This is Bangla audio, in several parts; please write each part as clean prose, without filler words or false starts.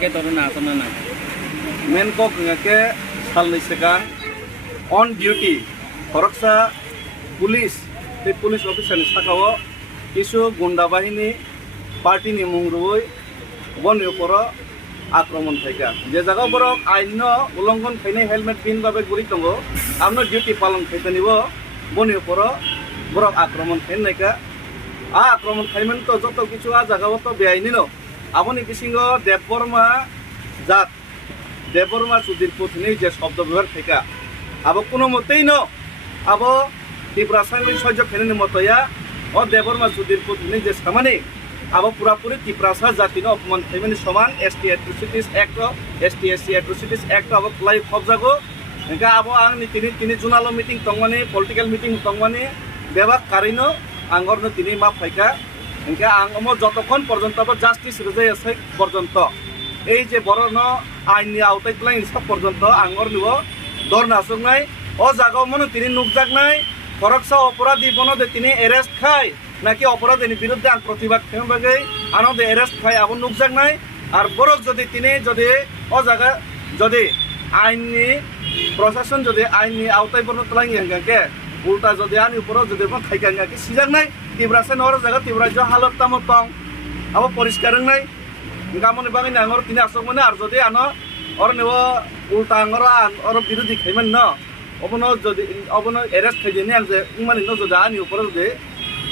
ke toru na asana na main कक ngake salni sekan on duty koroksa police ते पुलिस ऑफिसर नि साकाओ किसु गुंडा बाहिनी पार्टी नि मुंगरुई बन ऊपर आक्रमण थाइका जे जगह बरक आइन उल्लंघन खाइने हेलमेट पिन बाबे गुरि दंगो आमनो डिउटी पालन खाइतनिबो बन ऊपर बरक आक्रमण खाइनायका आ आक्रमण खाइमेन तो जत किछु आ जगह तो बेआइनि न आबनि बिसिंगो देबबर्मा जात देबबर्मा सुधीर पुथनि जे शब्द व्यवहार थाइका आबो कोनो मतेই न आबो टिप्रासानि सह्य खेलनि मतया ओ देबबर्मा सुधीर पुथनि जे सामानि आबो पुरापुरी टिप्रासा जातिनो अपमान खाइमेनि समान ST atrocities act ST SC atrocities act आबो क्लाइ खबजागो एका आबो आंनि तिनि जुनालो मिटिं तंमानि पलिटिकल मिटिं तंमानि बेबाक कारिनो आंगरनो तिनि मा फाइका एका आंगमो जतक्षण पर्यन्त जास्टिस रिजायासै पर्यन्त এই যে বড়ন আইননি আওতায় তুলাই সব পর্যন্ত আঙ্গর নিব দর নাসুকনাই ও জায়গাও মনে তিনি নুকজাকনাই ফরকসা অপরাধী বনদে তিনি এরেস্ট খায় নাকি অপরাধীর বিরুদ্ধে আন প্রতিবাদ খেমবাগে আনন্দে এরেস্ট খায় আবার নুকজাকনাই আর বরক যদি তিনি যদি ও জায়গা যদি আইননি প্রশাসন যদি আইননি আওতায় বর্ণ তুলাই হেঙ্গাকে উল্টা যদি আনি উপর যদি খাইকাঙ্গাকে সিজাকনাই তিব্রাসে নর জায়গা তিব্রাজ হালত তামত দং আবার পরিষ্কার নাই গামনি বাঙালি আঙর তিনি আসক মানে আর যদি আনো ওর নেব উল্টা আঙর ওর বিরোধী খাইমেন ন অবনো যদি অবনো এরেস্ট খাইজেনি আং যে ইমানি ন যদি আনি উপরে যদি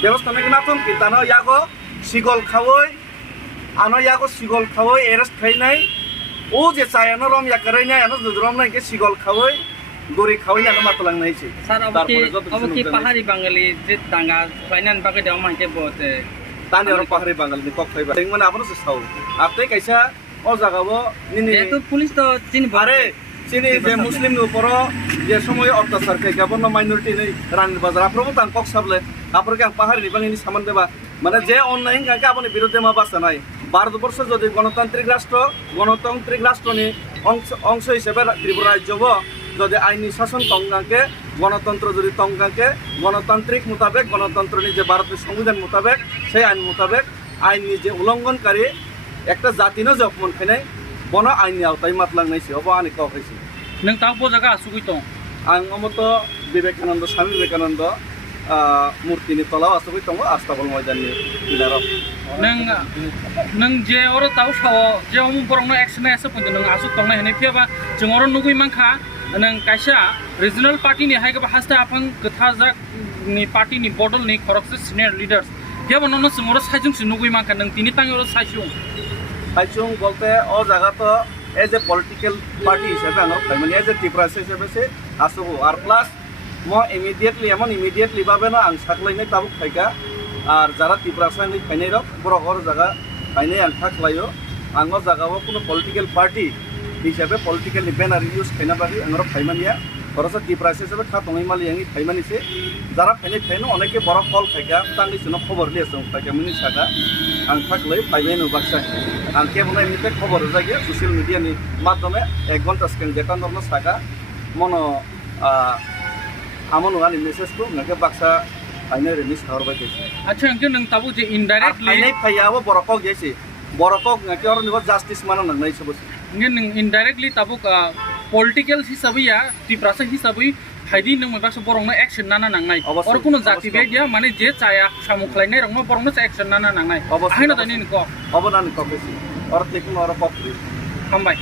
ব্যবস্থা নাকি নাথন কি তানো ইয়াগো সিগল খাওই আনো ইয়াগো সিগল খাওই এরেস্ট খাইনাই ও যে চায়ানো রম ইয়াকারাই নাই আনো যদি রম নাই কে সিগল খাওই গরি খাওই না মাতলাং নাইছি স্যার অবকি পাহাড়ি বাঙালি যে দাঙ্গা ফাইনান বাকে দেও মাইকে বতে tani orang pahari bangal ni kok khaiba ting mana apno se sau apte kaisa o jagabo nini এতো পুলিশ তো চিনি are chini je muslim ni uporo je somoy অত্যাচার kai gabon minority ni ran bazar aprobo tang kok sable apro ke pahari ni bangini saman deba মানে যে অনলাইন কাকে আপনি বিরুদ্ধে মা বাসা নাই ভারতবর্ষ যদি গণতান্ত্রিক রাষ্ট্র নি অংশ হিসেবে ত্রিপুরা রাজ্য যদি আইনি শাসন তঙ্গাকে গণতন্ত্র যদি তঙ্গাকে গণতান্ত্রিক মোতাবেক গণতন্ত্র যে ভারতের সংবিধান মোতাবেক সেই আইন মোতাবেক আইনি যে উল্লঙ্ঘনকারী একটা জাতি যে অপমান খাইনাই বন আইনি আওতায় মাতলাংনাইছে অব আনি কাউ খাইছে নং তাও জায়গা আসুকই তো आं अमत विवेकानंद स्वामी विवेकानंद मूर्तिनि तलाव आसुकई दङ आस्ताबल मैदाननि किनाराव नों जे और ताव साव जे अमु बरंनो एक्शन एसे पन्द नों आसुक दंना हेने फियाबा जों और नुगुइ मानखा नों कायसा रिजनल पार्टी नि हायगा हास्ता आफां गथा जाक नि पार्टी नि बडल नि खरकसे सिनियर लीडर्स याबा ननो जों और साइजुं सि नुगुइ मानखा नों तिनि तांग और साइजुं बोलते ओ जागा तो एज ए पलिटिकल पार्टी हिसाबै आङो माने एज ए टिप्रास हिसाबै से आसुगो आर प्लास म इमिडिएटली एमन इमिडिएटली बाबेनो आं साखलायनाय ताबु खायगा आर जारा टिप्रासनि फाइनाय रक बरक और जागा फाइनाय आं थाखलायो आङो जागाव कोनो पलिटिकल पार्टी हिसाबै पलिटिकल बैनर यूज खायना बागि आङो फाइमानिया बरसा टिप्रास हिसाबै खातङै मालि आंनि फाइमानिसे जारा फाइनाय फाइनो अनेके बरक कल खायगा तांनि सुनो खबर लियासं खायगा मिनि सागा आं थाखलाय फाइबायनो बाक्सा आं केवल एमनिफ्राय खबर जागे ससियेल मिडियानि माध्यमे 1 घन्टा सिगां देखानहरनो सागा मनो आमन वानि मेसेजखौ नोंखौ बाक्सा फाइनाय रिलिज हरबाय दिसि अच्छा अंके नों ताबु जे इनडाइरेक्टली फाइनाय फायाबो बरकक जेसि बरकक नके और निबो जस्टिस मानो नंनाय सबस अंके नों इनडाइरेक्टली ताबु पॉलिटिकल हिसाबै या टिप्रासा हिसाबै हाइदि नों माबासो बरंनो एक्शन नाना नांनाय और कोनो जाति बे गया माने जे चाया सामु खलायनाय रंनो बरंनो एक्शन नाना नांनाय आइनो दानि नको अबनानि कपेसि और तेकुन और पपरि हामबाय